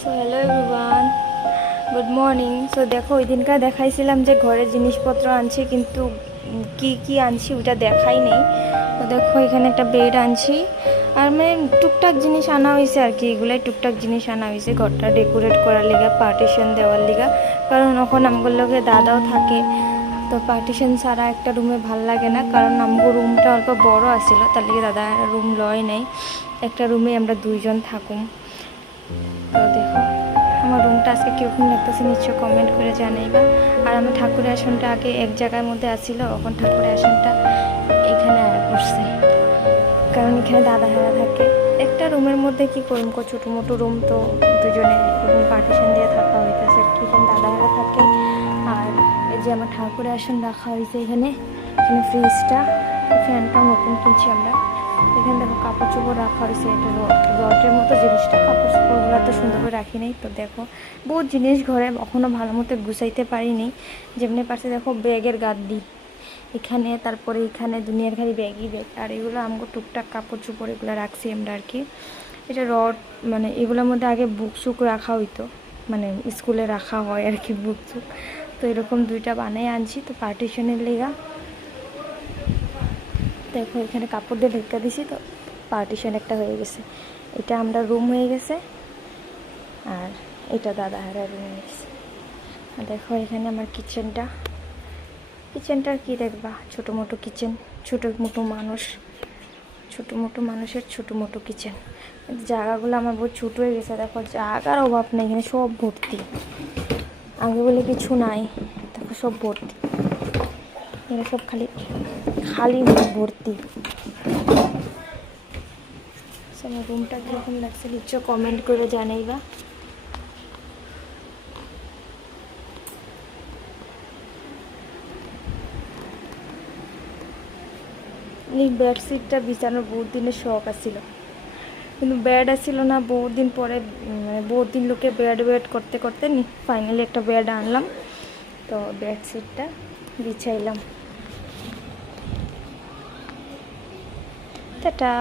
So hello everyone, good morning. So দেখো, ওই দিনকার দেখাইছিলাম যে ঘরের জিনিসপত্র আনছি, কিন্তু কি কি আনছি ওটা দেখাই নেই। তো দেখো, এখানে একটা বেড আনছি, আর মানে টুকটাক জিনিস আনা হয়েছে আর কি। এগুলাই টুকটাক জিনিস আনা হয়েছে ঘরটা ডেকোরেট করার লিগা, পার্টিশন দেওয়ার লিগা। কারণ এখন আমগুলোর লগে দাদাও থাকে, তো পার্টিশন ছাড়া একটা রুমে ভাল লাগে না। কারণ আমগো রুমটা অল্প বড় আসছিল, তার লিগে দাদা রুম লয় নাই। একটা রুমে আমরা দুইজন থাকুম। তো দেখো, আমার রুমটা আজকে কীরকম লাগতেছে নিশ্চয় কমেন্ট করে জানাইবা। আর আমার ঠাকুরের আসনটা আগে এক জায়গার মধ্যে আসছিল, এখন ঠাকুরের আসনটা এখানে আয়া পড়ছে, কারণ এখানে দাদা হারা থাকে। একটা রুমের মধ্যে কি করুম, ছোটো মোটো রুম, তো দুজনে রুম পার্টিশন দিয়ে থাকা হইতেছে। এখানে দাদা হারা থাকে। আর এই যে আমার ঠাকুরের আসন রাখা হয়েছে এখানে। এখানে ফ্রিজটা, ফ্যানটাও নতুন কিনছি আমরা। এখানে দেখো কাপড় চোপড় রাখা হয়েছে, এটা রডের মতো জিনিসটা। কাপড় চোপড়গুলো তো সুন্দর করে রাখি নাই। তো দেখো, বহুত জিনিস ঘরে এখনও ভালো মতো গুছাইতে পারিনি। যেমনি পারছে দেখো, ব্যাগের গাদ্দি এখানে, তারপরে এখানে দুনিয়ার খালি ব্যাগই ব্যাগ। আর এগুলো আমাকে টুকটাক কাপড় চোপড় এগুলো রাখছি আমরা আর কি। এটা রড, মানে এগুলোর মধ্যে আগে বুক চুক রাখা হইতো, মানে স্কুলে রাখা হয় আর কি বুক চুক। তো এরকম দুইটা বানাই আনছি, তো পার্টিশনের লেগা। দেখো, এখানে কাপড় দিয়ে ঢেকা দিছি, তো পার্টিশন একটা হয়ে গেছে। এটা আমরা রুম হয়ে গেছে, আর এটা দাদা হারা রুম হয়ে গেছে। আর দেখো, এখানে আমার কিচেনটার কি দেখবা, ছোটো মোটো কিচেন, ছোটো মোটো মানুষের ছোটো মোটো কিচেন। জায়গাগুলো আমার বহুত ছোটো হয়ে গেছে। দেখো, জায়গার অভাব নেই, এখানে সব ভর্তি। আগে বলে কিছু নাই, দেখো সব ভর্তি। এখানে সব খালি খালি ভর্তি। আমার রুমটা কীরকম লাগছে নিশ্চয় কমেন্ট করে জানাইবা। এই বেডশিটটা বিছানোর বহুত দিনের শখ আছিল, কিন্তু বেড আসছিল না বহুত দিন পরে। মানে বহুত দিন লোকে বেড ওয়েট করতে করতে ফাইনালি একটা বেড আনলাম। তো বেডশিটটা বিছাইলাম। টাটা।